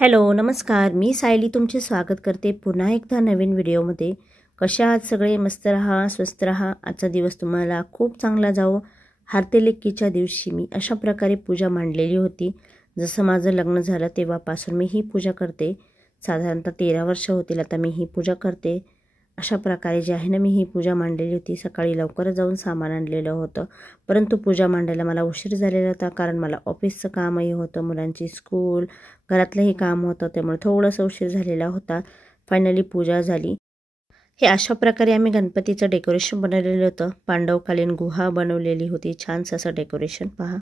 Hello नमस्कार, मी सायली तुमचे स्वागत करते पुन्हा एकदा नवीन व्हिडिओमध्ये। कशा आहात सगळे? मस्त रहा, स्वस्थ रहा। आजचा दिवस तुम्हाला खूप चांगला जावो। हरतालिकेच्या दिवशी मी अशा प्रकारे पूजा मांडलेली होती। जसं माझं लग्न झालं तेव्हापासून मी ही पूजा करते। साधारणतः 13 वर्ष होतील आता मी ही पूजा करते। अशा प्रकारे जे आहे ना, मी ही पूजा मांडलेली होती। सकाळी लवकर जाऊन सामान आणलेलं होतं, परंतु पूजा मांडायला मला उशीर झालेला होता, कारण मला ऑफिसचं कामही होतं, मुलांची स्कूल, घरातलंही काम होतं, त्यामुळे थोडासा उशीर झालेला होता। फायनली पूजा झाली। हे अशा प्रकारे आम्ही गणपतीचं डेकोरेशन बनवलेलं होतं। पांडवकालीन गुहा बनवलेली होती, छानसं असं डेकोरेशन पहा।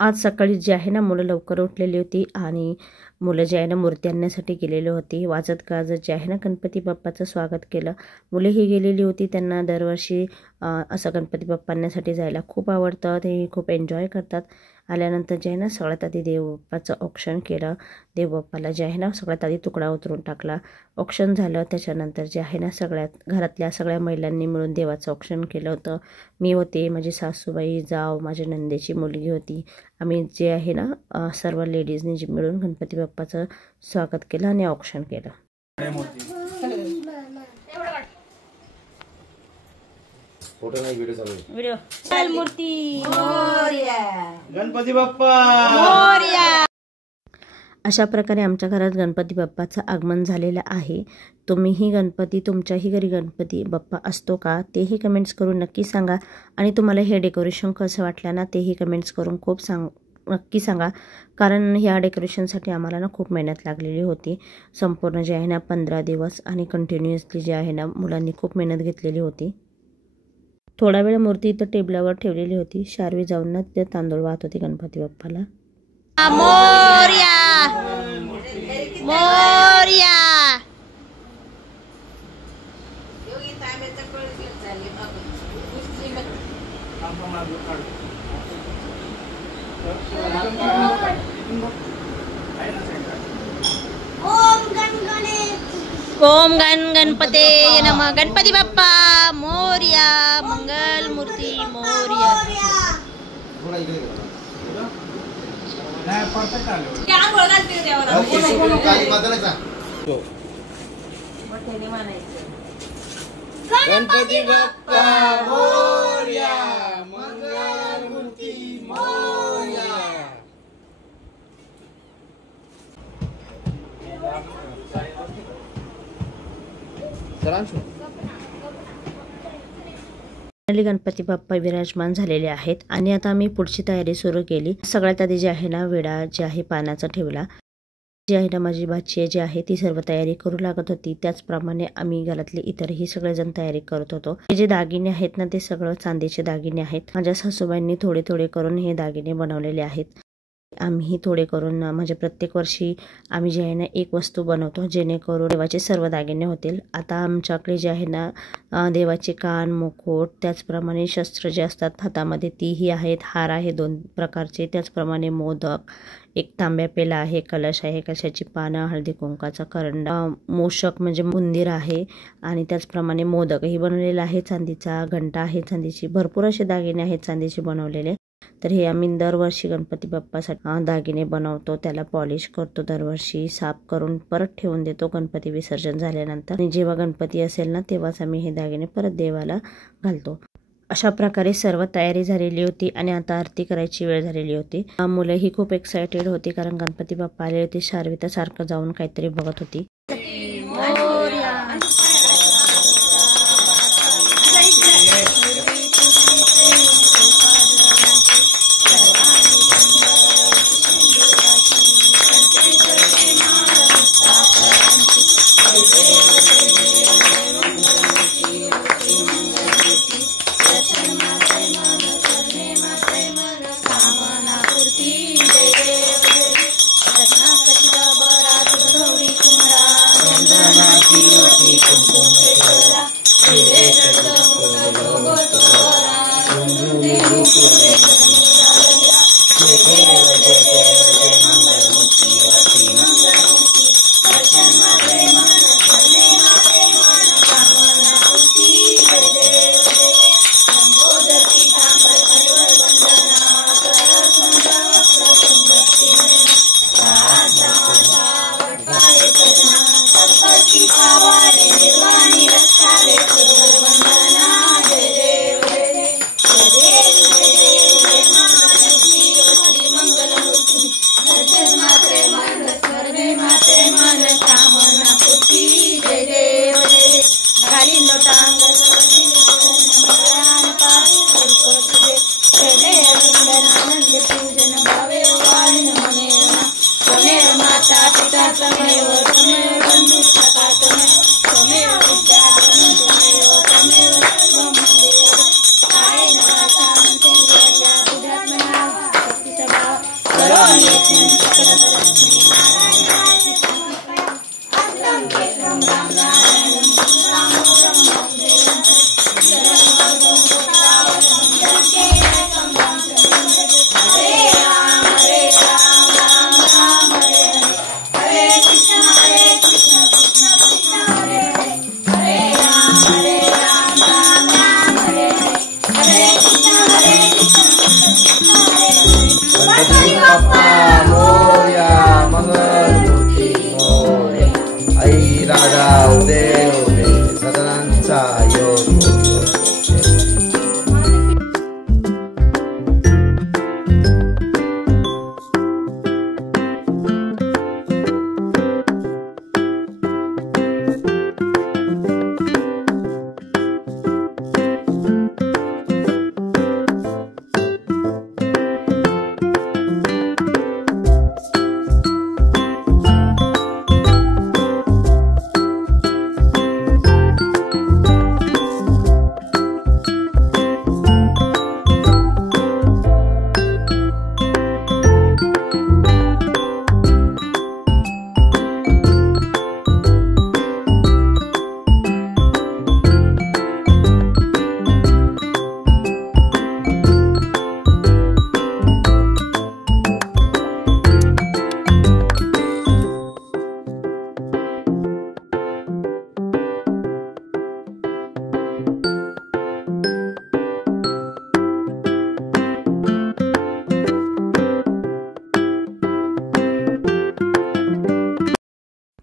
आज सकाळी जे आहे ना, मुलं लवकर उठलेली होती आणि मुलं जे आहे ना मूर्ती आणण्यासाठी गेलेली होती। वाजत गाजत जे आहे ना गणपती बाप्पाचं स्वागत केलं। मुलेही गेलेली होती, त्यांना दरवर्षी असं गणपती बाप्पा आणण्यासाठी जायला खूप आवडतं, ते खूप एन्जॉय करतात। आल्यानंतर जे आहे ना सगळ्यात आधी देवबाप्पाचं औक्षण केलं। देवबाप्पाला जे आहे ना सगळ्यात आधी तुकडा उतरून टाकला। औक्षण झालं त्याच्यानंतर जे आहे ना सगळ्यात घरातल्या सगळ्या महिलांनी मिळून देवाचं औक्षण केलं होतं। मी होते, माझी सासूबाई, जाव, माझ्या नंदेची मुलगी होती। आम्ही जे आहे ना सर्व लेडीजनी जे मिळून गणपती बाप्पाचं स्वागत केलं आणि औक्षण केलं। फोटो नाही, व्हिडिओ चालू आहे। व्हिडिओ चल मूर्ती मोरया, गणपती बाप्पा मोरया। अशा प्रकारे आमच्या घरात गणपती बाप्पाचं आगमन झालेलं आहे। तुम्हीही गणपती, तुमच्याही घरी गणपती बाप्पा असतो का तेही कमेंट्स करून नक्की सांगा। आणि तुम्हाला हे डेकोरेशन कसं वाटलं ना तेही कमेंट्स करून नक्की सांगा, कारण ह्या डेकोरेशनसाठी आम्हाला ना खूप मेहनत लागलेली होती। संपूर्ण जे आहे ना 15 दिवस आणि कंटिन्युअसली जे आहे ना मुलांनी खूप मेहनत घेतलेली होती। थोडा वेळ मूर्ती इथं टेबलावर ठेवलेली होती। शारवी जाऊन ना तिथे तांदूळ वाहत होती गणपती बाप्पाला। मोरया, मोरया। ओम गणपते नमः। गणपती बाप्पा मोरया, मंगल मूर्ती मोरया। थोडा इकडे गणपती बाप्पा मोरया, मंगल मूर्ती मोरया। गणपती बाप्पा विराजमान झालेले आहेत आणि आता आम्ही पुढची तयारी सुरू केली। सगळ्यात आधी जे आहे ना विडा जे आहे पानाचा ठेवला। जे आहे ना माझी भाची जी आहे ती सर्व तयारी करू लागत होती। त्याचप्रमाणे आम्ही घरातले इतरही सगळेजण तयारी करत होतो। हे जे दागिने आहेत ना ते सगळं चांदीचे दागिने आहेत। माझ्या सासूबाईंनी थोडे थोडे करून हे दागिने बनवलेले आहेत। आम्ही थोडे करून म्हणजे प्रत्येक वर्षी आम्ही जे आहे ना एक वस्तू बनवतो, जेणेकरून देवाचे सर्व दागिने होतील। आता आमच्याकडे जे आहे ना देवाचे कान, मुकुट, त्याचप्रमाणे शस्त्र जे असतात हातामध्ये तीही आहेत, हार आहे 2 प्रकारचे, त्याचप्रमाणे मोदक, एक तांब्या पेला आहे, कलश आहे, कलशाची पानं, हळदी कुंकाचा करंडा, मूषक म्हणजे मंदिर आहे आणि त्याचप्रमाणे मोदकही बनवलेला आहे चांदीचा, घंटा आहे चांदीची, भरपूर असे दागिने आहेत चांदीचे बनवलेले। तर हे आम्ही दरवर्षी गणपती बाप्पासाठी दागिने बनवतो, त्याला पॉलिश करतो, दरवर्षी साफ करून परत ठेवून देतो गणपती विसर्जन झाल्यानंतर। आणि जेव्हा गणपती असेल ना तेव्हाच आम्ही हे दागिने परत देवाला घालतो। अशा प्रकारे सर्व तयारी झालेली होती आणि आता आरती करायची वेळ झालेली होती। मुलंही खूप एक्सायटेड होती, कारण गणपती बाप्पा आले होते। शारवी तर सारखं जाऊन काहीतरी बघत होती।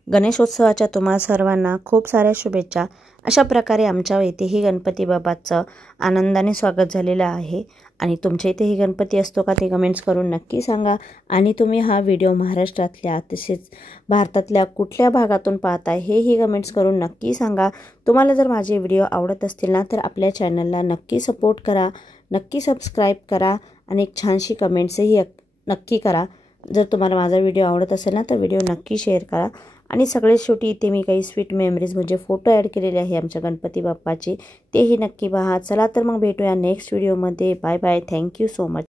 गणेशोत्सवाच्या तुम्हा सर्वांना खूप साऱ्या शुभेच्छा. अशा प्रकारे आमच्या इथेही गणपती बाप्पाचं आनंदाने स्वागत झालेलं आहे. आणि तुमच्या इथेही गणपती असतो का ते कमेंट्स करून नक्की सांगा. आणि तुम्ही हा व्हिडिओ महाराष्ट्रातल्या तसेच भारतातल्या कुठल्या भागातून पाहताय हेही कमेंट्स करून नक्की सांगा. तुम्हाला जर माझे व्हिडिओ आवडत असतील ना तर आपल्या चॅनलला नक्की सपोर्ट करा, नक्की सबस्क्राईब करा आणि एक छानशी कमेंट्सही नक्की करा. जर तुम्हाला माझा व्हिडिओ आवडत असेल ना तर व्हिडिओ नक्की शेअर करा. आणि सगळ्यात शेवटी इथे मी काही स्वीट मेमरीज म्हणजे फोटो ॲड केलेले आहे आमच्या गणपती बाप्पाचे, तेही नक्की पहा. चला तर मग भेटूया नेक्स्ट व्हिडिओमध्ये. Bye bye. Thank you so much.